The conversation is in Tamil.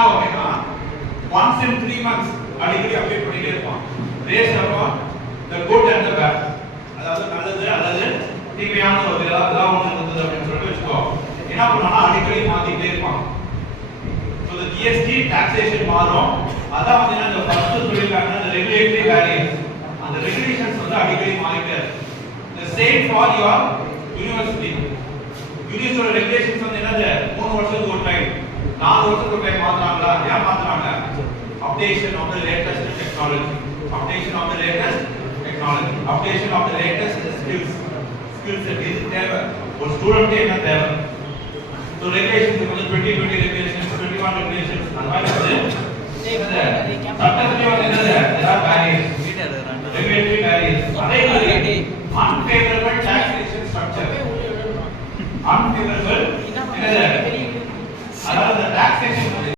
ஆகும் அப்படின்னா once in 3 months அடிக்கடி அப்டேட் பண்ணிட்டே இருப்பான். ரேஸ் ஆகும் the good and the bad. அதாவது நல்லது அல்லது தீமையான ஒரு ஏதாவது ஒன்று இருந்தது அப்படின்னு சொல்லிட்டு வச்சுக்கோ. என்ன பண்ணானா அடிக்கடி மாத்திட்டே இருப்பான். so the GST taxation மாறும். அதான் வந்து இந்த ஃபர்ஸ்ட் சொல்லிருக்காங்க the regulatory barriers. அந்த regulations வந்து அடிக்கடி மாறிட்டே இருக்கு. the same for your university. யூனிவர்சிட்டியோட ரெகுலேஷன்ஸ் வந்து என்னது 3 வருஷத்துக்கு ஒரு டைம் 4 வருஷத்துக்கு ஒரு டைம் மாத்துறாங்களா? ஏன் மாத்துறாங்க? Updation of the latest technology, updation of the latest technology, updation of the latest skills இது தேவை. ஒரு ஸ்டூடெண்ட் என்ன தேவை? ஸோ ரெகுலேஷன்ஸ் வந்து 2020 ரெகுலேஷன்ஸ் 21 ரெகுலேஷன்ஸ் அந்த மாதிரி வந்து சட்டத்திலே வந்து என்னது ஏதாவது பேரியர்ஸ் ரெகுலேட்டரி பேரியர்ஸ் அதே மாதிரி unfavorable taxation structure unfavorable அதாவது taxation